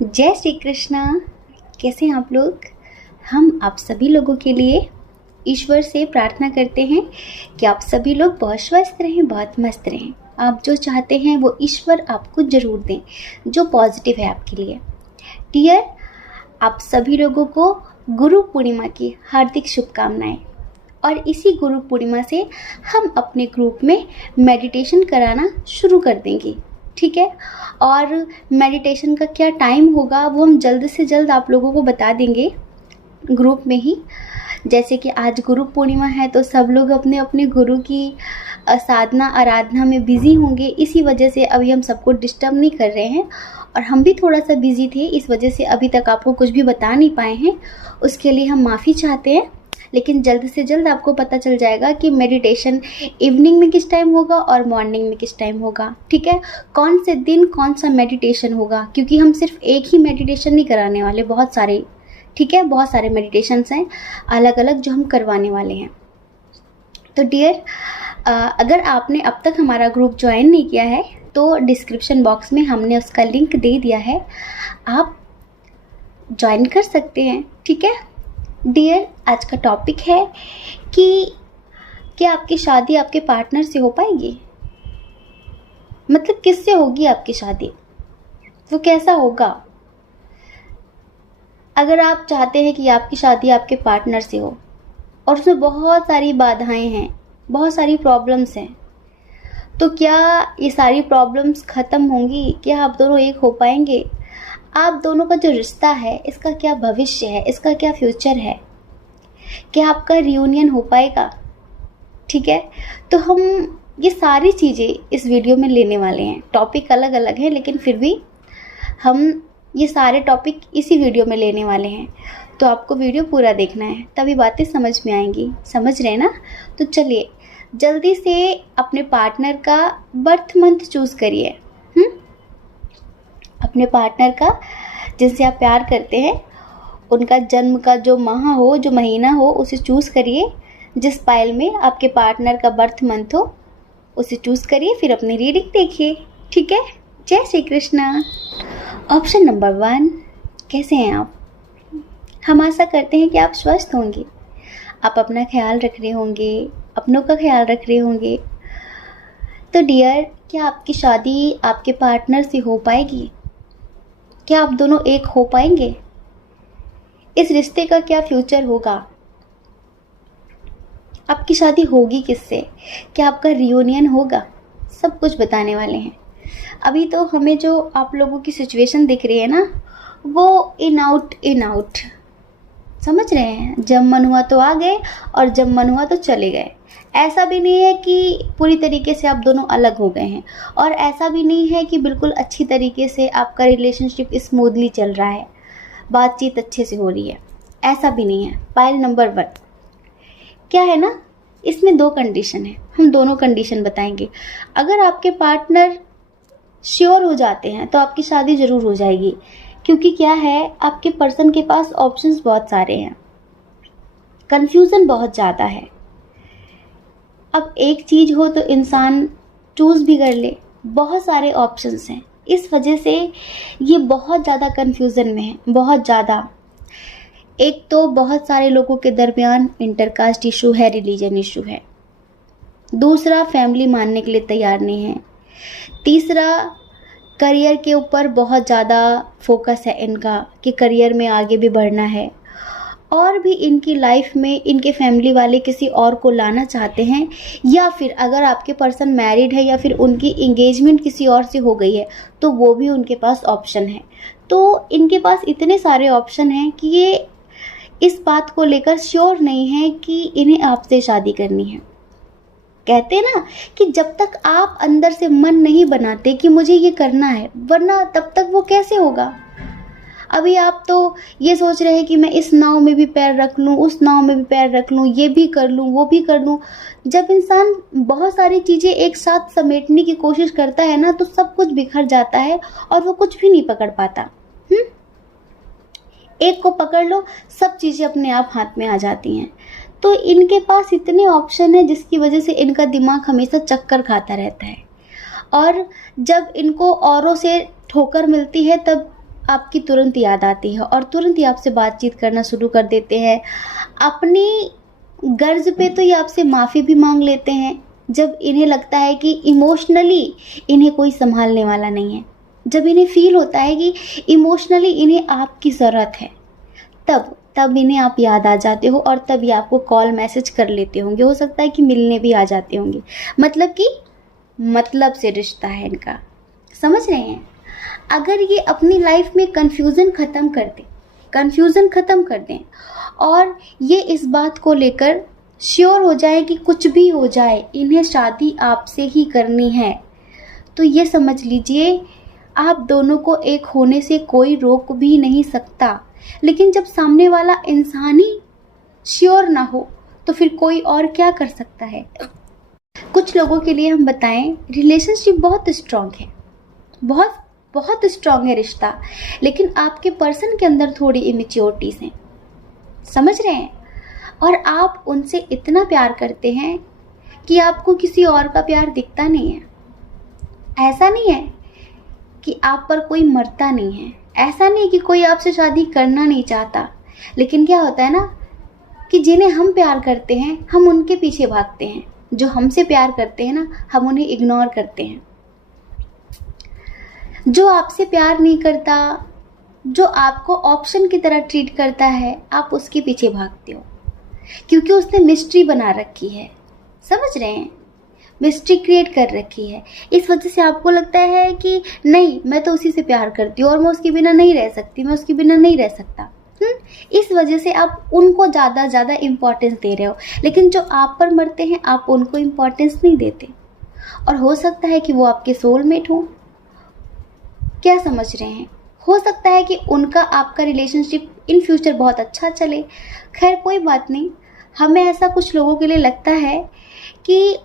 जय श्री कृष्णा। कैसे हैं आप लोग? हम आप सभी लोगों के लिए ईश्वर से प्रार्थना करते हैं कि आप सभी लोग बहुत स्वस्थ रहें, बहुत मस्त रहें। आप जो चाहते हैं वो ईश्वर आपको ज़रूर दें, जो पॉजिटिव है आपके लिए। डियर, आप सभी लोगों को गुरु पूर्णिमा की हार्दिक शुभकामनाएं। और इसी गुरु पूर्णिमा से हम अपने ग्रुप में मेडिटेशन कराना शुरू कर देंगे, ठीक है। और मेडिटेशन का क्या टाइम होगा वो हम जल्द से जल्द आप लोगों को बता देंगे ग्रुप में ही। जैसे कि आज गुरु पूर्णिमा है तो सब लोग अपने अपने गुरु की साधना आराधना में बिज़ी होंगे, इसी वजह से अभी हम सबको डिस्टर्ब नहीं कर रहे हैं। और हम भी थोड़ा सा बिज़ी थे, इस वजह से अभी तक आपको कुछ भी बता नहीं पाए हैं, उसके लिए हम माफ़ी चाहते हैं। लेकिन जल्द से जल्द आपको पता चल जाएगा कि मेडिटेशन इवनिंग में किस टाइम होगा और मॉर्निंग में किस टाइम होगा, ठीक है। कौन से दिन कौन सा मेडिटेशन होगा, क्योंकि हम सिर्फ एक ही मेडिटेशन नहीं कराने वाले, बहुत सारे, ठीक है, बहुत सारे मेडिटेशंस हैं अलग अलग जो हम करवाने वाले हैं। तो डियर, अगर आपने अब तक हमारा ग्रुप ज्वाइन नहीं किया है तो डिस्क्रिप्शन बॉक्स में हमने उसका लिंक दे दिया है, आप ज्वाइन कर सकते हैं, ठीक है। डियर, आज का टॉपिक है कि क्या आपकी शादी आपके पार्टनर से हो पाएगी? मतलब किससे होगी आपकी शादी, वो कैसा होगा? अगर आप चाहते हैं कि आपकी शादी आपके पार्टनर से हो और उसमें बहुत सारी बाधाएं हैं, बहुत सारी प्रॉब्लम्स हैं, तो क्या ये सारी प्रॉब्लम्स ख़त्म होंगी? क्या आप दोनों एक हो पाएंगे? आप दोनों का जो रिश्ता है इसका क्या भविष्य है, इसका क्या फ्यूचर है? क्या आपका रियूनियन हो पाएगा? ठीक है, तो हम ये सारी चीज़ें इस वीडियो में लेने वाले हैं। टॉपिक अलग अलग है लेकिन फिर भी हम ये सारे टॉपिक इसी वीडियो में लेने वाले हैं। तो आपको वीडियो पूरा देखना है, तभी बातें समझ में आएंगी। समझ रहे हैं ना? तो चलिए जल्दी से अपने पार्टनर का बर्थ मंथ चूज़ करिए। अपने पार्टनर का, जिनसे आप प्यार करते हैं, उनका जन्म का जो माह हो, जो महीना हो, उसे चूज़ करिए। जिस फाइल में आपके पार्टनर का बर्थ मंथ हो उसे चूज़ करिए, फिर अपनी रीडिंग देखिए, ठीक है। जय श्री कृष्णा। ऑप्शन नंबर 1, कैसे हैं आप? हम आशा करते हैं कि आप स्वस्थ होंगे, आप अपना ख्याल रख रहे होंगे, अपनों का ख्याल रख रहे होंगे। तो डियर, क्या आपकी शादी आपके पार्टनर से हो पाएगी? क्या आप दोनों एक हो पाएंगे? इस रिश्ते का क्या फ्यूचर होगा? आपकी शादी होगी किससे? क्या आपका रियूनियन होगा? सब कुछ बताने वाले हैं। अभी तो हमें जो आप लोगों की सिचुएशन दिख रही है ना, वो इन आउट, समझ रहे हैं? जब मन हुआ तो आ गए और जब मन हुआ तो चले गए। ऐसा भी नहीं है कि पूरी तरीके से आप दोनों अलग हो गए हैं, और ऐसा भी नहीं है कि बिल्कुल अच्छी तरीके से आपका रिलेशनशिप स्मूथली चल रहा है, बातचीत अच्छे से हो रही है, ऐसा भी नहीं है। पाइल नंबर 1 क्या है ना, इसमें 2 कंडीशन है, हम दोनों कंडीशन बताएंगे। अगर आपके पार्टनर श्योर हो जाते हैं तो आपकी शादी ज़रूर हो जाएगी, क्योंकि क्या है, आपके पर्सन के पास ऑप्शंस बहुत सारे हैं, कंफ्यूजन बहुत ज़्यादा है। अब एक चीज़ हो तो इंसान चूज़ भी कर ले, बहुत सारे ऑप्शंस हैं, इस वजह से ये बहुत ज़्यादा कंफ्यूजन में है, बहुत ज़्यादा। एक तो बहुत सारे लोगों के दरमियान इंटरकास्ट इशू है, रिलीजन इशू है। दूसरा, फैमिली मानने के लिए तैयार नहीं है। तीसरा, करियर के ऊपर बहुत ज़्यादा फोकस है इनका कि करियर में आगे भी बढ़ना है, और भी इनकी लाइफ में इनके फैमिली वाले किसी और को लाना चाहते हैं, या फिर अगर आपके पर्सन मैरिड है या फिर उनकी एंगेजमेंट किसी और से हो गई है तो वो भी उनके पास ऑप्शन है। तो इनके पास इतने सारे ऑप्शन हैं कि ये इस बात को लेकर श्योर नहीं है कि इन्हें आपसे शादी करनी है। कहते हैं ना कि जब तक आप अंदर से मन नहीं बनाते कि मुझे ये करना है, वरना तब तक वो कैसे होगा। अभी आप तो ये सोच रहे हैं कि मैं इस नाव में भी पैर रख लूँ, उस नाव में भी पैर रख लूँ, ये भी कर लूँ, वो भी कर लूँ। जब इंसान बहुत सारी चीज़ें एक साथ समेटने की कोशिश करता है ना, तो सब कुछ बिखर जाता है और वो कुछ भी नहीं पकड़ पाता। एक को पकड़ लो, सब चीज़ें अपने आप हाथ में आ जाती हैं। तो इनके पास इतने ऑप्शन हैं जिसकी वजह से इनका दिमाग हमेशा चक्कर खाता रहता है, और जब इनको औरों से ठोकर मिलती है तब आपकी तुरंत याद आती है और तुरंत ही आपसे बातचीत करना शुरू कर देते हैं। अपनी गर्ज पे तो ये आपसे माफ़ी भी मांग लेते हैं जब इन्हें लगता है कि इमोशनली इन्हें कोई संभालने वाला नहीं है, जब इन्हें फील होता है कि इमोशनली इन्हें आपकी ज़रूरत है, तब इन्हें आप याद आ जाते हो और तब ये आपको कॉल मैसेज कर लेते होंगे। हो सकता है कि मिलने भी आ जाते होंगे। मतलब कि मतलब से रिश्ता है इनका, समझ रहे हैं। अगर ये अपनी लाइफ में कन्फ्यूज़न ख़त्म कर दें और ये इस बात को लेकर श्योर हो जाए कि कुछ भी हो जाए इन्हें शादी आपसे ही करनी है, तो ये समझ लीजिए आप दोनों को एक होने से कोई रोक भी नहीं सकता। लेकिन जब सामने वाला इंसान ही श्योर ना हो तो फिर कोई और क्या कर सकता है। कुछ लोगों के लिए हम बताएं, रिलेशनशिप बहुत स्ट्रांग है, बहुत स्ट्रांग है रिश्ता, लेकिन आपके पर्सन के अंदर थोड़ी इमेच्योरिटीज़ हैं, समझ रहे हैं। और आप उनसे इतना प्यार करते हैं कि आपको किसी और का प्यार दिखता नहीं है। ऐसा नहीं है कि आप पर कोई मरता नहीं है, ऐसा नहीं कि कोई आपसे शादी करना नहीं चाहता, लेकिन क्या होता है ना कि जिन्हें हम प्यार करते हैं हम उनके पीछे भागते हैं, जो हमसे प्यार करते हैं ना हम उन्हें इग्नोर करते हैं। जो आपसे प्यार नहीं करता, जो आपको ऑप्शन की तरह ट्रीट करता है, आप उसके पीछे भागते हो क्योंकि उसने मिस्ट्री बना रखी है, समझ रहे हैं, मिस्ट्री क्रिएट कर रखी है। इस वजह से आपको लगता है कि नहीं मैं तो उसी से प्यार करती हूँ और मैं उसके बिना नहीं रह सकती, मैं उसके बिना नहीं रह सकता। इस वजह से आप उनको ज़्यादा इम्पोर्टेंस दे रहे हो, लेकिन जो आप पर मरते हैं आप उनको इम्पोर्टेंस नहीं देते। और हो सकता है कि वो आपके सोलमेट हो, क्या समझ रहे हैं। हो सकता है कि उनका आपका रिलेशनशिप इन फ्यूचर बहुत अच्छा चले। खैर कोई बात नहीं, हमें ऐसा कुछ लोगों के लिए लगता है कि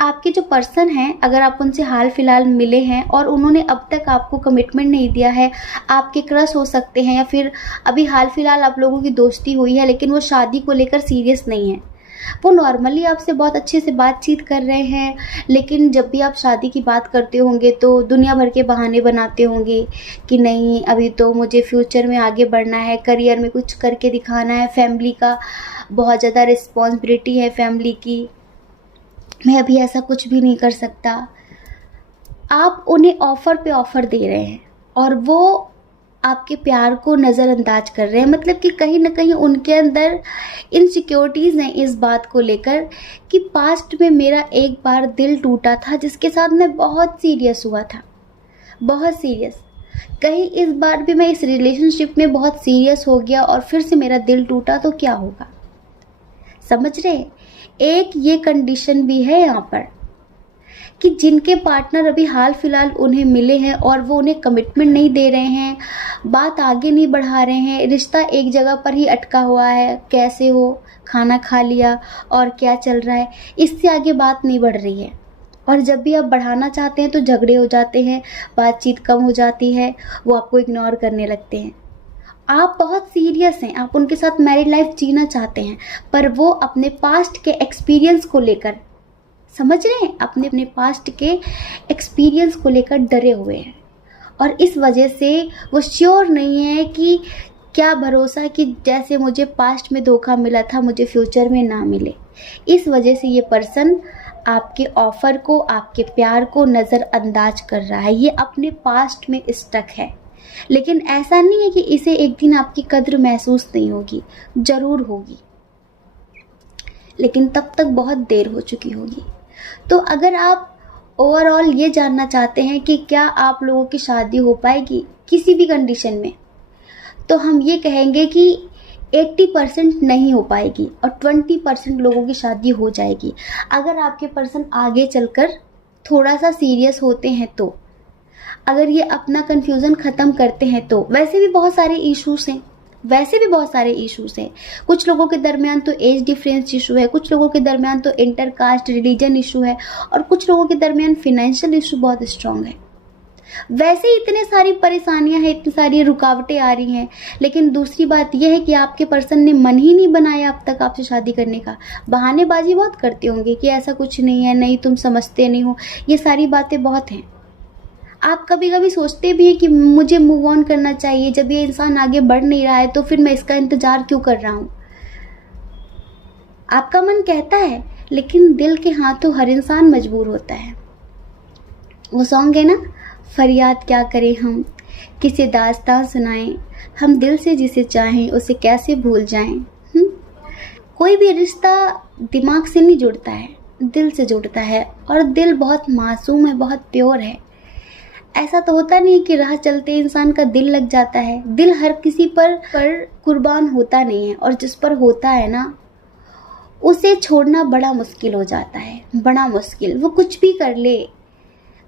आपके जो पर्सन हैं, अगर आप उनसे हाल फिलहाल मिले हैं और उन्होंने अब तक आपको कमिटमेंट नहीं दिया है, आपके क्रश हो सकते हैं या फिर अभी हाल फिलहाल आप लोगों की दोस्ती हुई है लेकिन वो शादी को लेकर सीरियस नहीं है। वो नॉर्मली आपसे बहुत अच्छे से बातचीत कर रहे हैं, लेकिन जब भी आप शादी की बात करते होंगे तो दुनिया भर के बहाने बनाते होंगे कि नहीं अभी तो मुझे फ्यूचर में आगे बढ़ना है, करियर में कुछ करके दिखाना है, फैमिली का बहुत ज़्यादा रिस्पॉन्सिबिलिटी है फैमिली की, मैं अभी ऐसा कुछ भी नहीं कर सकता। आप उन्हें ऑफ़र पे ऑफ़र दे रहे हैं और वो आपके प्यार को नज़रअंदाज कर रहे हैं। मतलब कि कहीं ना कहीं उनके अंदर इनसिक्योरिटीज़ हैं इस बात को लेकर कि पास्ट में मेरा एक बार दिल टूटा था जिसके साथ मैं बहुत सीरियस हुआ था, बहुत सीरियस। कहीं इस बार भी मैं इस रिलेशनशिप में बहुत सीरियस हो गया और फिर से मेरा दिल टूटा तो क्या होगा, समझ रहे हैं। एक ये कंडीशन भी है यहाँ पर कि जिनके पार्टनर अभी हाल फिलहाल उन्हें मिले हैं और वो उन्हें कमिटमेंट नहीं दे रहे हैं, बात आगे नहीं बढ़ा रहे हैं, रिश्ता एक जगह पर ही अटका हुआ है, कैसे हो, खाना खा लिया और क्या चल रहा है, इससे आगे बात नहीं बढ़ रही है। और जब भी आप बढ़ाना चाहते हैं तो झगड़े हो जाते हैं, बातचीत कम हो जाती है, वो आपको इग्नोर करने लगते हैं। आप बहुत सीरियस हैं, आप उनके साथ मैरिड लाइफ जीना चाहते हैं, पर वो अपने पास्ट के एक्सपीरियंस को लेकर, समझ रहे हैं, अपने पास्ट के एक्सपीरियंस को लेकर डरे हुए हैं और इस वजह से वो श्योर नहीं है कि क्या भरोसा कि जैसे मुझे पास्ट में धोखा मिला था मुझे फ्यूचर में ना मिले। इस वजह से ये पर्सन आपके ऑफ़र को, आपके प्यार को नज़रअंदाज कर रहा है। ये अपने पास्ट में स्टक है, लेकिन ऐसा नहीं है कि इसे एक दिन आपकी कद्र महसूस नहीं होगी, ज़रूर होगी, लेकिन तब तक बहुत देर हो चुकी होगी। तो अगर आप ओवरऑल ये जानना चाहते हैं कि क्या आप लोगों की शादी हो पाएगी किसी भी कंडीशन में, तो हम ये कहेंगे कि 80% नहीं हो पाएगी और 20% लोगों की शादी हो जाएगी अगर आपके पर्सन आगे चलकर थोड़ा सा सीरियस होते हैं तो, अगर ये अपना कन्फ्यूज़न ख़त्म करते हैं तो। वैसे भी बहुत सारे इश्यूज़ हैं, कुछ लोगों के दरमियान तो एज डिफरेंस इशू है, कुछ लोगों के दरमियान तो इंटर कास्ट रिलीजन इशू है और कुछ लोगों के दरमियान फिनेंशियल इशू बहुत स्ट्रांग है। वैसे ही इतने सारी परेशानियां हैं, इतनी सारी रुकावटें आ रही हैं, लेकिन दूसरी बात यह है कि आपके पर्सन ने मन ही नहीं बनाया अब तक आपसे शादी करने का। बहानेबाजी बहुत करते होंगे कि ऐसा कुछ नहीं है, नहीं तुम समझते नहीं हो, ये सारी बातें बहुत हैं। आप कभी कभी सोचते भी हैं कि मुझे मूव ऑन करना चाहिए, जब ये इंसान आगे बढ़ नहीं रहा है तो फिर मैं इसका इंतज़ार क्यों कर रहा हूँ। आपका मन कहता है, लेकिन दिल के हाथों हर इंसान मजबूर होता है। वो सॉन्ग है ना, फरियाद क्या करें हम, किसे दास्तां सुनाएं, हम दिल से जिसे चाहें उसे कैसे भूल जाएं। कोई भी रिश्ता दिमाग से नहीं जुड़ता है, दिल से जुड़ता है, और दिल बहुत मासूम है, बहुत प्योर है। ऐसा तो होता नहीं कि राह चलते इंसान का दिल लग जाता है। दिल हर किसी पर कुर्बान होता नहीं है, और जिस पर होता है ना, उसे छोड़ना बड़ा मुश्किल हो जाता है, बड़ा मुश्किल। वो कुछ भी कर ले,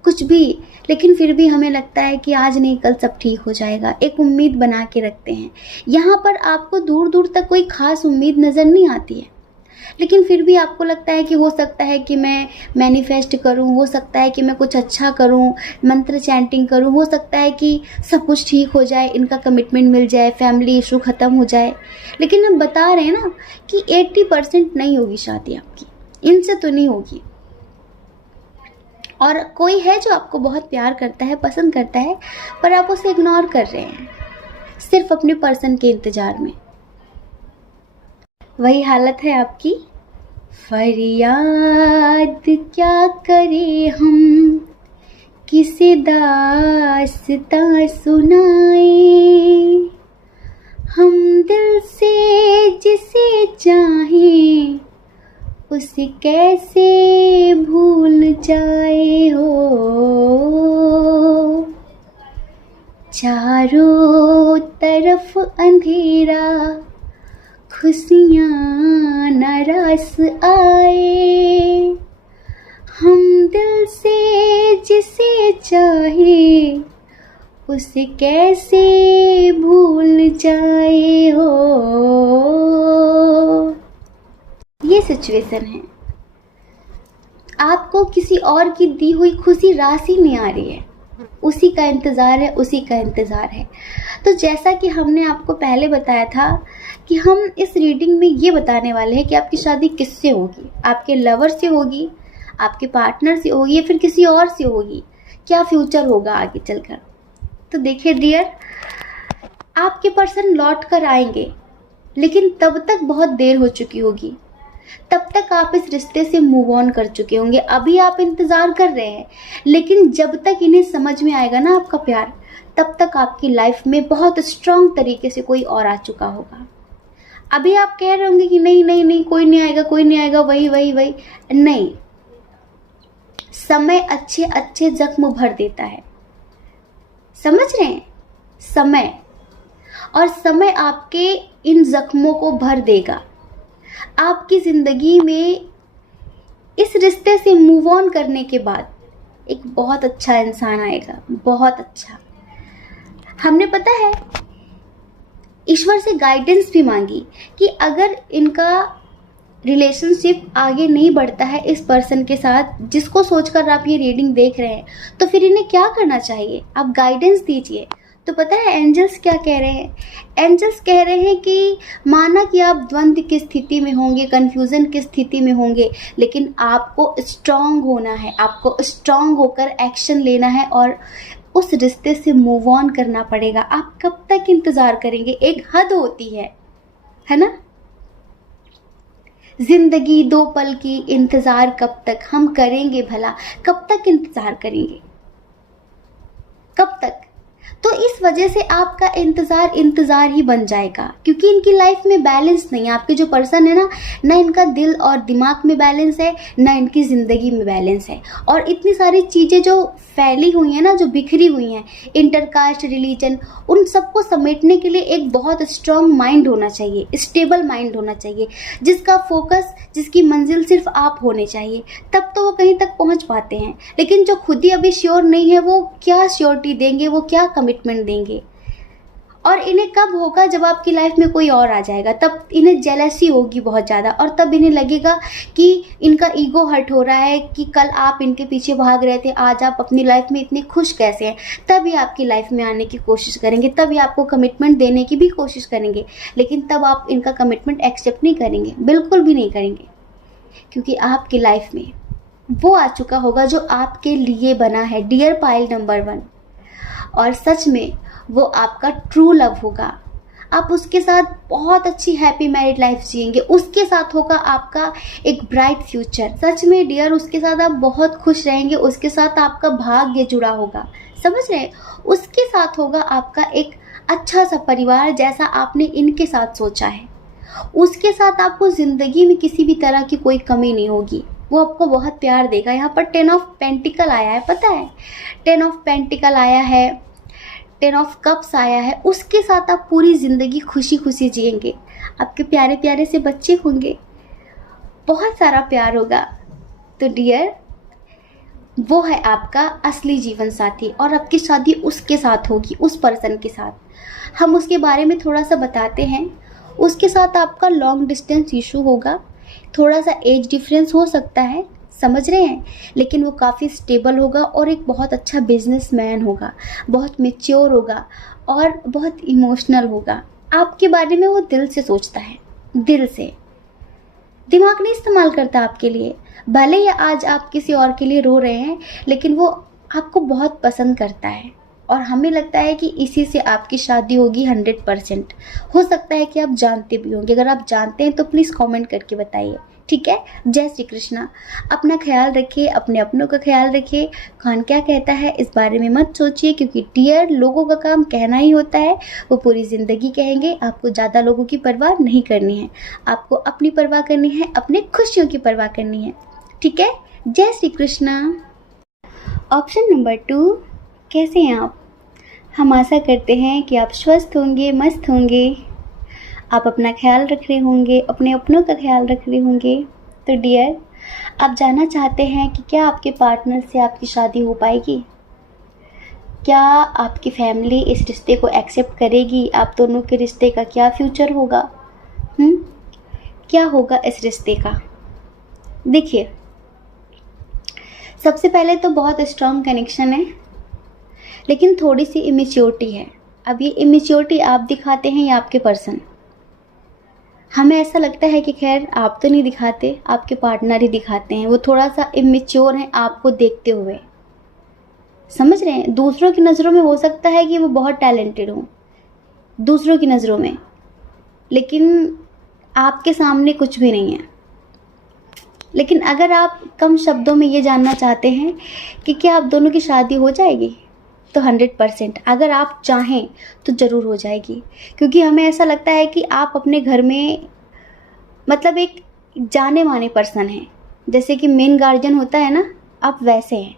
कुछ भी, लेकिन फिर भी हमें लगता है कि आज नहीं कल सब ठीक हो जाएगा। एक उम्मीद बना के रखते हैं। यहाँ पर आपको दूर दूर तक कोई खास उम्मीद नज़र नहीं आती है, लेकिन फिर भी आपको लगता है कि हो सकता है कि मैं मैनिफेस्ट करूं, हो सकता है कि मैं कुछ अच्छा करूं, मंत्र चैंटिंग करूं, हो सकता है कि सब कुछ ठीक हो जाए, इनका कमिटमेंट मिल जाए, फैमिली इशू ख़त्म हो जाए। लेकिन हम बता रहे हैं ना कि 80% नहीं होगी शादी आपकी, इनसे तो नहीं होगी। और कोई है जो आपको बहुत प्यार करता है, पसंद करता है, पर आप उसे इग्नोर कर रहे हैं सिर्फ अपने पर्सन के इंतज़ार में। वही हालत है आपकी। फरियाद क्या करें हम, किसे दास्तां सुनाए, हम दिल से जिसे चाहें उसे कैसे भूल जाए हो। चारों तरफ अंधेरा, खुशियाँ नाराज आए, हम दिल से जिसे चाहे उसे कैसे भूल जाए हो। ये सिचुएशन है। आपको किसी और की दी हुई खुशी राशि नहीं आ रही है, उसी का इंतज़ार है, उसी का इंतज़ार है। तो जैसा कि हमने आपको पहले बताया था कि हम इस रीडिंग में ये बताने वाले हैं कि आपकी शादी किससे होगी। आपके लवर से होगी, आपके पार्टनर से होगी, या फिर किसी और से होगी। क्या फ्यूचर होगा आगे चलकर। तो देखिए डियर, आपके पर्सन लौट कर आएंगे, लेकिन तब तक बहुत देर हो चुकी होगी। तब तक आप इस रिश्ते से मूव ऑन कर चुके होंगे। अभी आप इंतज़ार कर रहे हैं, लेकिन जब तक इन्हें समझ में आएगा ना आपका प्यार, तब तक आपकी लाइफ में बहुत स्ट्रॉन्ग तरीके से कोई और आ चुका होगा। अभी आप कह रहे होंगे कि नहीं नहीं नहीं, कोई नहीं आएगा, कोई नहीं आएगा, वही वही वही। नहीं, समय अच्छे अच्छे जख्म भर देता है, समझ रहे हैं। समय, और समय आपके इन जख्मों को भर देगा। आपकी ज़िंदगी में इस रिश्ते से मूव ऑन करने के बाद एक बहुत अच्छा इंसान आएगा, बहुत अच्छा। हमने पता है ईश्वर से गाइडेंस भी मांगी कि अगर इनका रिलेशनशिप आगे नहीं बढ़ता है इस पर्सन के साथ जिसको सोचकर आप ये रीडिंग देख रहे हैं, तो फिर इन्हें क्या करना चाहिए, आप गाइडेंस दीजिए। तो पता है एंजल्स क्या कह रहे हैं। एंजल्स कह रहे हैं कि माना कि आप द्वंद्व की स्थिति में होंगे, कन्फ्यूज़न की स्थिति में होंगे, लेकिन आपको स्ट्रांग होना है, आपको स्ट्रांग होकर एक्शन लेना है और उस रिश्ते से मूव ऑन करना पड़ेगा। आप कब तक इंतज़ार करेंगे, एक हद होती है ना। जिंदगी दो पल की, इंतज़ार कब तक हम करेंगे भला, कब तक इंतज़ार करेंगे, कब तक। तो इस वजह से आपका इंतज़ार ही बन जाएगा, क्योंकि इनकी लाइफ में बैलेंस नहीं है। आपके जो पर्सन है ना इनका दिल और दिमाग में बैलेंस है, ना इनकी ज़िंदगी में बैलेंस है। और इतनी सारी चीज़ें जो फैली हुई हैं ना, जो बिखरी हुई हैं, इंटरकास्ट, रिलीजन, उन सबको समेटने के लिए एक बहुत स्ट्रॉन्ग माइंड होना चाहिए, स्टेबल माइंड होना चाहिए, जिसका फोकस, जिसकी मंजिल सिर्फ आप होने चाहिए। तब तो वो कहीं तक पहुंच पाते हैं। लेकिन जो खुद ही अभी श्योर नहीं है, वो क्या श्योरिटी देंगे, वो क्या कमिटमेंट देंगे। और इन्हें कब होगा, जब आपकी लाइफ में कोई और आ जाएगा, तब इन्हें जेलसी होगी बहुत ज़्यादा, और तब इन्हें लगेगा कि इनका ईगो हर्ट हो रहा है कि कल आप इनके पीछे भाग रहे थे, आज आप अपनी लाइफ में इतने खुश कैसे हैं। तभी आपकी लाइफ में आने की कोशिश करेंगे, तभी आपको कमिटमेंट देने की भी कोशिश करेंगे, लेकिन तब आप इनका कमिटमेंट एक्सेप्ट नहीं करेंगे, बिल्कुल भी नहीं करेंगे, क्योंकि आपकी लाइफ में वो आ चुका होगा जो आपके लिए बना है, डियर पाइल नंबर 1। और सच में वो आपका ट्रू लव होगा। आप उसके साथ बहुत अच्छी हैप्पी मैरिड लाइफ जिएंगे, उसके साथ होगा आपका एक ब्राइट फ्यूचर। सच में डियर, उसके साथ आप बहुत खुश रहेंगे, उसके साथ आपका भाग्य जुड़ा होगा, समझ रहे हैं। उसके साथ होगा आपका एक अच्छा सा परिवार जैसा आपने इनके साथ सोचा है। उसके साथ आपको ज़िंदगी में किसी भी तरह की कोई कमी नहीं होगी, वो आपको बहुत प्यार देगा। यहाँ पर 10 ऑफ पेंटिकल आया है, पता है 10 ऑफ पेंटिकल आया है, 10 ऑफ कप्स आया है। उसके साथ आप पूरी ज़िंदगी खुशी खुशी जिएंगे, आपके प्यारे प्यारे से बच्चे होंगे, बहुत सारा प्यार होगा। तो डियर, वो है आपका असली जीवन साथी और आपकी शादी उसके साथ होगी, उस पर्सन के साथ। हम उसके बारे में थोड़ा सा बताते हैं। उसके साथ आपका लॉन्ग डिस्टेंस इशू होगा, थोड़ा सा एज डिफरेंस हो सकता है, समझ रहे हैं, लेकिन वो काफ़ी स्टेबल होगा और एक बहुत अच्छा बिजनेसमैन होगा, बहुत मैच्योर होगा और बहुत इमोशनल होगा। आपके बारे में वो दिल से सोचता है, दिल से, दिमाग नहीं इस्तेमाल करता आपके लिए। भले ही आज आप किसी और के लिए रो रहे हैं, लेकिन वो आपको बहुत पसंद करता है और हमें लगता है कि इसी से आपकी शादी होगी 100%। हो सकता है कि आप जानते भी होंगे, अगर आप जानते हैं तो प्लीज़ कमेंट करके बताइए, ठीक है। जय श्री कृष्णा। अपना ख्याल रखिए, अपने अपनों का ख्याल रखिए। कौन क्या कहता है इस बारे में मत सोचिए, क्योंकि डियर, लोगों का काम कहना ही होता है, वो पूरी ज़िंदगी कहेंगे। आपको ज़्यादा लोगों की परवाह नहीं करनी है, आपको अपनी परवाह करनी है, अपने खुशियों की परवाह करनी है, ठीक है। जय श्री कृष्णा। ऑप्शन नंबर 2, कैसे हैं आप? हम आशा करते हैं कि आप स्वस्थ होंगे, मस्त होंगे, आप अपना ख्याल रख रहे होंगे, अपने अपनों का ख्याल रख रहे होंगे। तो डियर, आप जानना चाहते हैं कि क्या आपके पार्टनर से आपकी शादी हो पाएगी? क्या आपकी फैमिली इस रिश्ते को एक्सेप्ट करेगी? आप दोनों के रिश्ते का क्या फ्यूचर होगा? क्या होगा इस रिश्ते का? देखिए, सबसे पहले तो बहुत स्ट्रॉन्ग कनेक्शन है, लेकिन थोड़ी सी इमेच्योरिटी है। अब ये इमेच्योरिटी आप दिखाते हैं या आपके पर्सन? हमें ऐसा लगता है कि खैर आप तो नहीं दिखाते, आपके पार्टनर ही दिखाते हैं। वो थोड़ा सा इमेच्योर हैं आपको देखते हुए, समझ रहे हैं। दूसरों की नज़रों में हो सकता है कि वो बहुत टैलेंटेड हो, दूसरों की नज़रों में, लेकिन आपके सामने कुछ भी नहीं है। लेकिन अगर आप कम शब्दों में ये जानना चाहते हैं कि क्या आप दोनों की शादी हो जाएगी, तो 100%, अगर आप चाहें तो ज़रूर हो जाएगी। क्योंकि हमें ऐसा लगता है कि आप अपने घर में मतलब एक जाने माने पर्सन हैं, जैसे कि मेन गार्जियन होता है ना, आप वैसे हैं।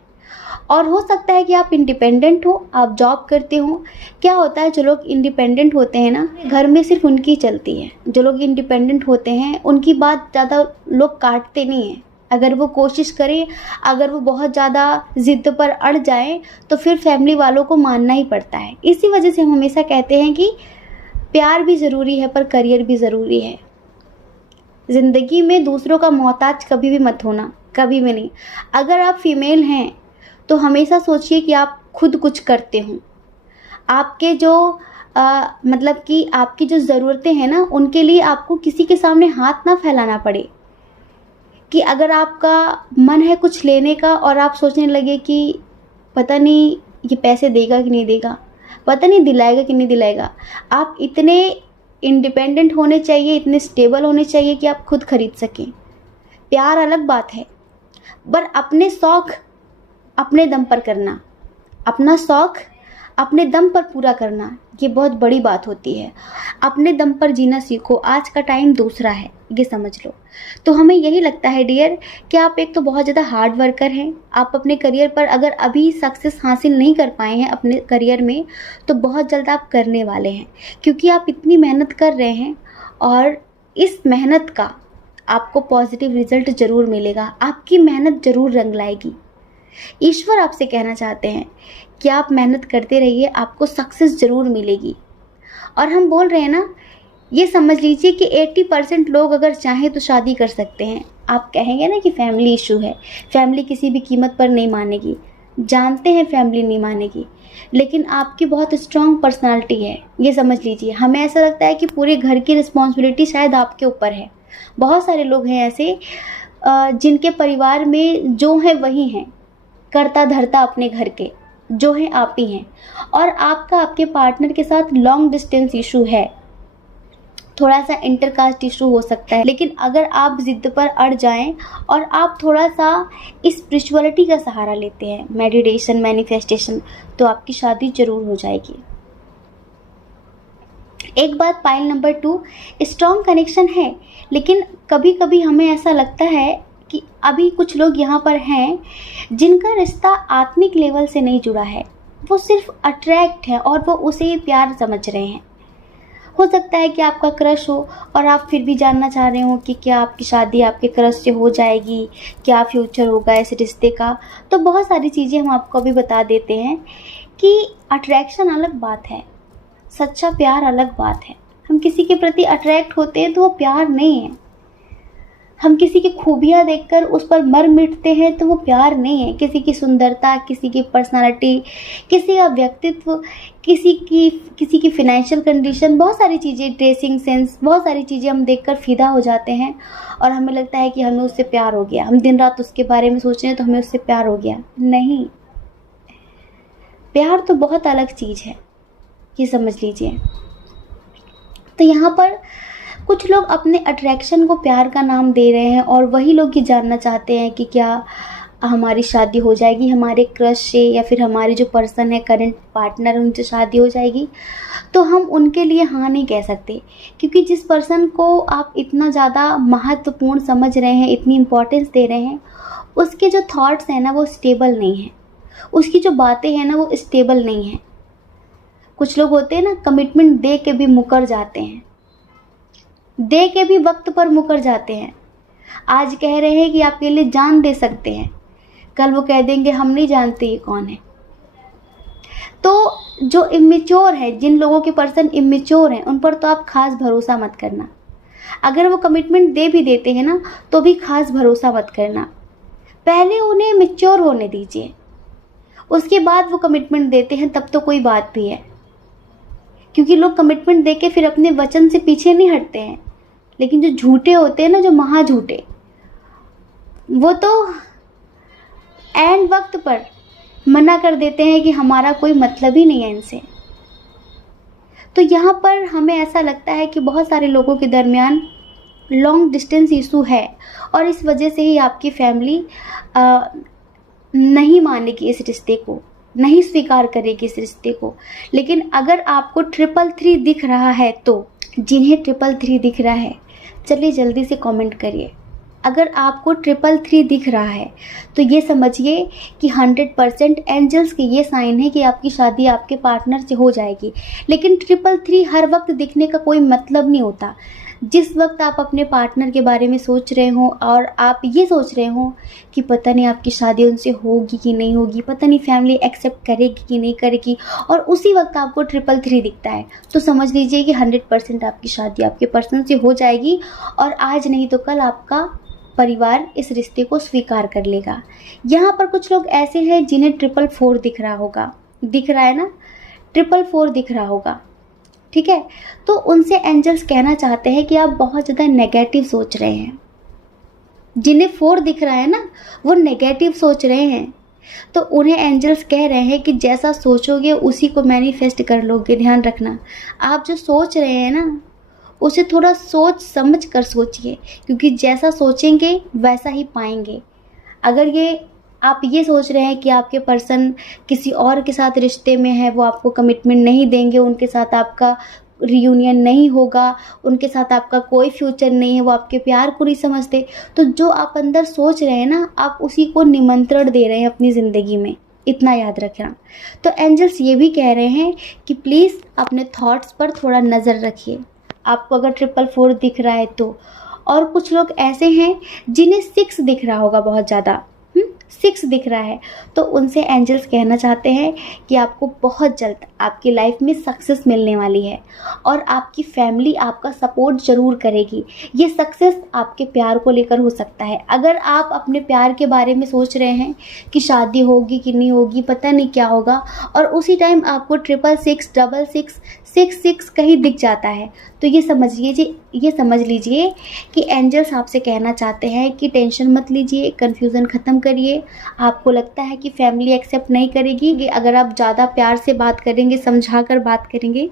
और हो सकता है कि आप इंडिपेंडेंट हो, आप जॉब करते हो। क्या होता है, जो लोग इंडिपेंडेंट होते हैं ना, घर में सिर्फ उनकी चलती है। जो लोग इंडिपेंडेंट होते हैं उनकी बात ज़्यादा लोग काटते नहीं हैं। अगर वो कोशिश करें, अगर वो बहुत ज़्यादा ज़िद पर अड़ जाएं, तो फिर फैमिली वालों को मानना ही पड़ता है। इसी वजह से हम हमेशा कहते हैं कि प्यार भी ज़रूरी है पर करियर भी ज़रूरी है। ज़िंदगी में दूसरों का मोहताज कभी भी मत होना, कभी भी नहीं। अगर आप फीमेल हैं तो हमेशा सोचिए कि आप खुद कुछ करते हो। आपके जो मतलब कि आपकी जो ज़रूरतें हैं ना, उनके लिए आपको किसी के सामने हाथ ना फैलाना पड़े। कि अगर आपका मन है कुछ लेने का और आप सोचने लगे कि पता नहीं ये पैसे देगा कि नहीं देगा, पता नहीं दिलाएगा कि नहीं दिलाएगा, आप इतने इंडिपेंडेंट होने चाहिए, इतने स्टेबल होने चाहिए कि आप खुद खरीद सकें। प्यार अलग बात है, पर अपने शौक़ अपने दम पर करना, अपना शौक़ अपने दम पर पूरा करना, ये बहुत बड़ी बात होती है। अपने दम पर जीना सीखो, आज का टाइम दूसरा है, ये समझ लो। तो हमें यही लगता है डियर कि आप एक तो बहुत ज़्यादा हार्ड वर्कर हैं। आप अपने करियर पर अगर अभी सक्सेस हासिल नहीं कर पाए हैं अपने करियर में, तो बहुत जल्द आप करने वाले हैं, क्योंकि आप इतनी मेहनत कर रहे हैं और इस मेहनत का आपको पॉजिटिव रिजल्ट ज़रूर मिलेगा। आपकी मेहनत ज़रूर रंग लाएगी। ईश्वर आपसे कहना चाहते हैं कि आप मेहनत करते रहिए, आपको सक्सेस ज़रूर मिलेगी। और हम बोल रहे हैं ना, ये समझ लीजिए कि 80% लोग अगर चाहें तो शादी कर सकते हैं। आप कहेंगे ना कि फैमिली इशू है, फैमिली किसी भी कीमत पर नहीं मानेगी। जानते हैं फैमिली नहीं मानेगी, लेकिन आपकी बहुत स्ट्रॉन्ग पर्सनालिटी है, ये समझ लीजिए। हमें ऐसा लगता है कि पूरे घर की रिस्पॉन्सिबिलिटी शायद आपके ऊपर है। बहुत सारे लोग हैं ऐसे जिनके परिवार में जो है वही हैं, करता धरता अपने घर के, जो है आप ही हैं, और आपका आपके पार्टनर के साथ लॉन्ग डिस्टेंस इशू है, थोड़ा सा इंटरकास्ट इशू हो सकता है, लेकिन अगर आप जिद पर अड़ जाएं और आप थोड़ा सा स्पिरिचुअलिटी का सहारा लेते हैं, मेडिटेशन, मैनिफेस्टेशन, तो आपकी शादी जरूर हो जाएगी। एक बात पाइल नंबर 2, स्ट्रॉन्ग कनेक्शन है, लेकिन कभी कभी हमें ऐसा लगता है कि अभी कुछ लोग यहाँ पर हैं जिनका रिश्ता आत्मिक लेवल से नहीं जुड़ा है, वो सिर्फ अट्रैक्ट है और वो उसे प्यार समझ रहे हैं। हो सकता है कि आपका क्रश हो और आप फिर भी जानना चाह रहे हो कि क्या आपकी शादी आपके क्रश से हो जाएगी, क्या फ्यूचर होगा इस रिश्ते का। तो बहुत सारी चीज़ें हम आपको अभी बता देते हैं कि अट्रैक्शन अलग बात है, सच्चा प्यार अलग बात है। हम किसी के प्रति अट्रैक्ट होते हैं तो वो प्यार नहीं है। हम किसी की खूबियाँ देखकर उस पर मर मिटते हैं तो वो प्यार नहीं है। किसी की सुंदरता, किसी की पर्सनालिटी, किसी का व्यक्तित्व, किसी की फाइनेंशियल कंडीशन, बहुत सारी चीज़ें, ड्रेसिंग सेंस, बहुत सारी चीज़ें हम देखकर फिदा हो जाते हैं और हमें लगता है कि हमें उससे प्यार हो गया। हम दिन रात उसके बारे में सोच रहे हैं तो हमें उससे प्यार हो गया। नहीं, प्यार तो बहुत अलग चीज़ है, ये समझ लीजिए। तो यहाँ पर कुछ लोग अपने अट्रैक्शन को प्यार का नाम दे रहे हैं और वही लोग ये जानना चाहते हैं कि क्या हमारी शादी हो जाएगी हमारे क्रश से, या फिर हमारे जो पर्सन है, करंट पार्टनर, उनसे शादी हो जाएगी। तो हम उनके लिए हाँ नहीं कह सकते, क्योंकि जिस पर्सन को आप इतना ज़्यादा महत्वपूर्ण समझ रहे हैं, इतनी इम्पोर्टेंस दे रहे हैं, उसके जो थॉट्स हैं ना वो स्टेबल नहीं हैं, उसकी जो बातें हैं ना वो स्टेबल नहीं हैं। कुछ लोग होते हैं ना, कमिटमेंट दे के भी मुकर जाते हैं, दे के भी वक्त पर मुकर जाते हैं। आज कह रहे हैं कि आपके लिए जान दे सकते हैं, कल वो कह देंगे हम नहीं जानते ये कौन है। तो जो इमेच्योर है, जिन लोगों के पर्सन इमेच्योर हैं, उन पर तो आप खास भरोसा मत करना। अगर वो कमिटमेंट दे भी देते हैं ना तो भी खास भरोसा मत करना। पहले उन्हें मैच्योर होने दीजिए, उसके बाद वो कमिटमेंट देते हैं तब तो कोई बात भी है। क्योंकि लोग कमिटमेंट दे के फिर अपने वचन से पीछे नहीं हटते हैं, लेकिन जो झूठे होते हैं ना, जो महा झूठे, वो तो एंड वक्त पर मना कर देते हैं कि हमारा कोई मतलब ही नहीं है इनसे। तो यहाँ पर हमें ऐसा लगता है कि बहुत सारे लोगों के दरमियान लॉन्ग डिस्टेंस इशू है और इस वजह से ही आपकी फैमिली नहीं मानेगी इस रिश्ते को, नहीं स्वीकार करेगी इस रिश्ते को। लेकिन अगर आपको 333 दिख रहा है, तो जिन्हें 333 दिख रहा है चलिए जल्दी से कमेंट करिए। अगर आपको 333 दिख रहा है तो ये समझिए कि 100% एंजल्स के ये साइन है कि आपकी शादी आपके पार्टनर से हो जाएगी। लेकिन 333 हर वक्त दिखने का कोई मतलब नहीं होता। जिस वक्त आप अपने पार्टनर के बारे में सोच रहे हो और आप ये सोच रहे हो कि पता नहीं आपकी शादी उनसे होगी कि नहीं होगी, पता नहीं फैमिली एक्सेप्ट करेगी कि नहीं करेगी, और उसी वक्त आपको 333 दिखता है, तो समझ लीजिए कि 100% आपकी शादी आपके पर्सन से हो जाएगी और आज नहीं तो कल आपका परिवार इस रिश्ते को स्वीकार कर लेगा। यहाँ पर कुछ लोग ऐसे हैं जिन्हें 444 दिख रहा होगा, दिख रहा है ना, 444 दिख रहा होगा, ठीक है। तो उनसे एंजल्स कहना चाहते हैं कि आप बहुत ज़्यादा नेगेटिव सोच रहे हैं। जिन्हें 4 दिख रहा है ना, वो नेगेटिव सोच रहे हैं, तो उन्हें एंजल्स कह रहे हैं कि जैसा सोचोगे उसी को मैनिफेस्ट कर लोगे। ध्यान रखना, आप जो सोच रहे हैं ना उसे थोड़ा सोच समझ कर सोचिए, क्योंकि जैसा सोचेंगे वैसा ही पाएंगे। अगर ये आप ये सोच रहे हैं कि आपके पर्सन किसी और के साथ रिश्ते में है, वो आपको कमिटमेंट नहीं देंगे, उनके साथ आपका रियूनियन नहीं होगा, उनके साथ आपका कोई फ्यूचर नहीं है, वो आपके प्यार को नहीं समझते, तो जो आप अंदर सोच रहे हैं ना, आप उसी को निमंत्रण दे रहे हैं अपनी ज़िंदगी में, इतना याद रखना। तो एंजल्स ये भी कह रहे हैं कि प्लीज़ अपने थॉट्स पर थोड़ा नज़र रखिए, आपको अगर 444 दिख रहा है तो। और कुछ लोग ऐसे हैं जिन्हें 6 दिख रहा होगा बहुत ज़्यादा, 6 दिख रहा है, तो उनसे एंजल्स कहना चाहते हैं कि आपको बहुत जल्द आपकी लाइफ में सक्सेस मिलने वाली है और आपकी फैमिली आपका सपोर्ट ज़रूर करेगी। ये सक्सेस आपके प्यार को लेकर हो सकता है। अगर आप अपने प्यार के बारे में सोच रहे हैं कि शादी होगी कि नहीं होगी, पता नहीं क्या होगा, और उसी टाइम आपको 666, 66, 66 कहीं दिख जाता है, तो ये समझ लीजिए कि एंजल्स आपसे कहना चाहते हैं कि टेंशन मत लीजिए, कन्फ्यूज़न ख़त्म करिए। आपको लगता है कि फैमिली एक्सेप्ट नहीं करेगी, कि अगर आप ज़्यादा प्यार से बात करेंगे, समझा कर बात करेंगे,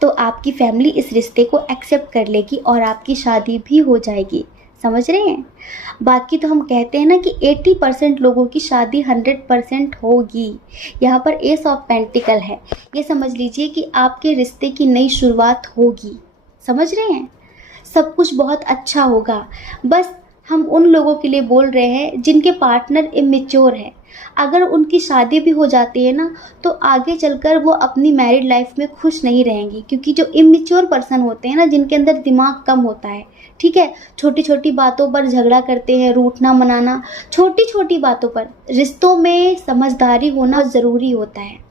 तो आपकी फैमिली इस रिश्ते को एक्सेप्ट कर लेगी और आपकी शादी भी हो जाएगी। समझ रहे हैं? बाकी तो हम कहते हैं ना कि 80% लोगों की शादी 100% होगी। यहाँ पर एस ऑफ पेंटिकल है, ये समझ लीजिए कि आपके रिश्ते की नई शुरुआत होगी। समझ रहे हैं? सब कुछ बहुत अच्छा होगा। बस हम उन लोगों के लिए बोल रहे हैं जिनके पार्टनर इमेच्योर है। अगर उनकी शादी भी हो जाती है ना, तो आगे चलकर वो अपनी मैरिड लाइफ में खुश नहीं रहेंगी, क्योंकि जो इमेच्योर पर्सन होते हैं ना, जिनके अंदर दिमाग कम होता है, ठीक है, छोटी छोटी बातों पर झगड़ा करते हैं, रूठना मनाना, छोटी छोटी बातों पर। रिश्तों में समझदारी होना ज़रूरी होता है।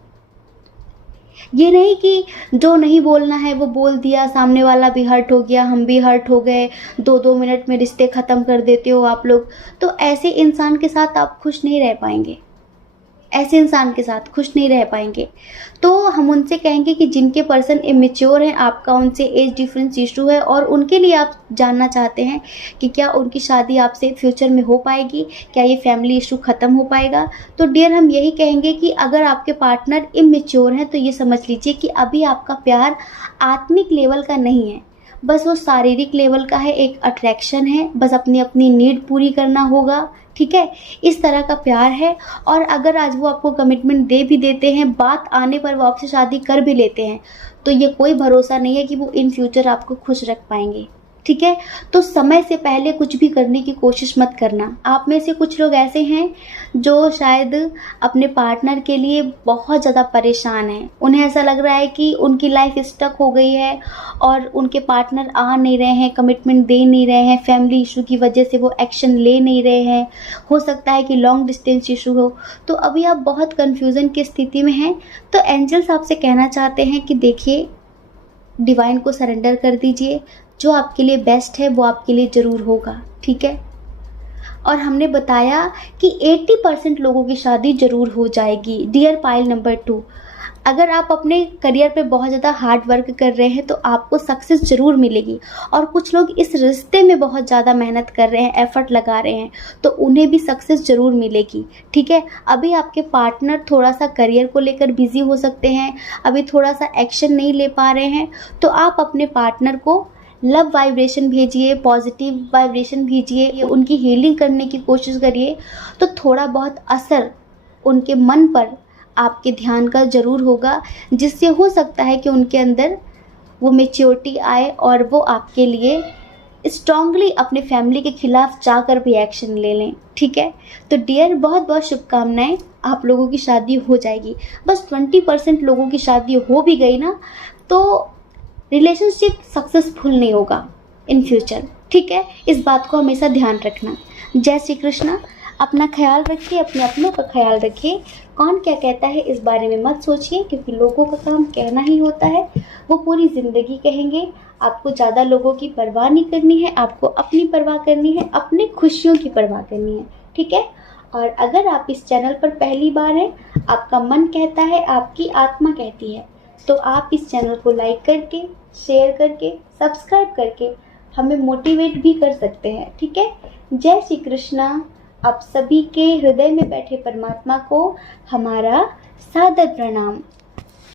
ये नहीं कि जो नहीं बोलना है वो बोल दिया, सामने वाला भी हर्ट हो गया, हम भी हर्ट हो गए, 2-2 मिनट में रिश्ते ख़त्म कर देते हो आप लोग। तो ऐसे इंसान के साथ आप खुश नहीं रह पाएंगे, ऐसे इंसान के साथ खुश नहीं रह पाएंगे। तो हम उनसे कहेंगे कि जिनके पर्सन इमेच्योर हैं, आपका उनसे एज डिफरेंस इशू है और उनके लिए आप जानना चाहते हैं कि क्या उनकी शादी आपसे फ्यूचर में हो पाएगी, क्या ये फैमिली इशू ख़त्म हो पाएगा। तो डियर, हम यही कहेंगे कि अगर आपके पार्टनर इमेच्योर हैं, तो ये समझ लीजिए कि अभी आपका प्यार आत्मिक लेवल का नहीं है, बस वो शारीरिक लेवल का है, एक अट्रैक्शन है, बस अपनी अपनी नीड पूरी करना होगा। ठीक है, इस तरह का प्यार है। और अगर आज वो आपको कमिटमेंट दे भी देते हैं, बात आने पर वो आपसे शादी कर भी लेते हैं, तो ये कोई भरोसा नहीं है कि वो इन फ्यूचर आपको खुश रख पाएंगे। ठीक है, तो समय से पहले कुछ भी करने की कोशिश मत करना। आप में से कुछ लोग ऐसे हैं जो शायद अपने पार्टनर के लिए बहुत ज़्यादा परेशान हैं। उन्हें ऐसा लग रहा है कि उनकी लाइफ स्टक हो गई है और उनके पार्टनर आ नहीं रहे हैं, कमिटमेंट दे नहीं रहे हैं, फैमिली इशू की वजह से वो एक्शन ले नहीं रहे हैं, हो सकता है कि लॉन्ग डिस्टेंस इशू हो। तो अभी आप बहुत कन्फ्यूज़न की स्थिति में हैं। तो एंजल्स आपसे कहना चाहते हैं कि देखिए, डिवाइन को सरेंडर कर दीजिए, जो आपके लिए बेस्ट है वो आपके लिए ज़रूर होगा। ठीक है, और हमने बताया कि 80% लोगों की शादी ज़रूर हो जाएगी। डियर पाइल नंबर 2, अगर आप अपने करियर पे बहुत ज़्यादा हार्ड वर्क कर रहे हैं तो आपको सक्सेस ज़रूर मिलेगी। और कुछ लोग इस रिश्ते में बहुत ज़्यादा मेहनत कर रहे हैं, एफर्ट लगा रहे हैं, तो उन्हें भी सक्सेस ज़रूर मिलेगी। ठीक है, अभी आपके पार्टनर थोड़ा सा करियर को लेकर बिजी हो सकते हैं, अभी थोड़ा सा एक्शन नहीं ले पा रहे हैं, तो आप अपने पार्टनर को लव वाइब्रेशन भेजिए, पॉजिटिव वाइब्रेशन भेजिए, उनकी हीलिंग करने की कोशिश करिए। तो थोड़ा बहुत असर उनके मन पर आपके ध्यान का ज़रूर होगा, जिससे हो सकता है कि उनके अंदर वो मैच्योरिटी आए और वो आपके लिए स्ट्रांगली अपने फैमिली के खिलाफ जाकर भी एक्शन ले लें। ठीक है, तो डियर, बहुत बहुत शुभकामनाएं, आप लोगों की शादी हो जाएगी। बस 20% लोगों की शादी हो भी गई ना, तो रिलेशनशिप सक्सेसफुल नहीं होगा इन फ्यूचर। ठीक है, इस बात को हमेशा ध्यान रखना। जय श्री कृष्णा। अपना ख्याल रखिए, अपने अपनों का ख्याल रखिए। कौन क्या कहता है इस बारे में मत सोचिए, क्योंकि लोगों का काम कहना ही होता है, वो पूरी ज़िंदगी कहेंगे। आपको ज़्यादा लोगों की परवाह नहीं करनी है, आपको अपनी परवाह करनी है, अपने खुशियों की परवाह करनी है। ठीक है, और अगर आप इस चैनल पर पहली बार हैं, आपका मन कहता है, आपकी आत्मा कहती है, तो आप इस चैनल को लाइक करके, शेयर करके, सब्सक्राइब करके हमें मोटिवेट भी कर सकते हैं। ठीक है, जय श्री कृष्णा। आप सभी के हृदय में बैठे परमात्मा को हमारा सादर प्रणाम।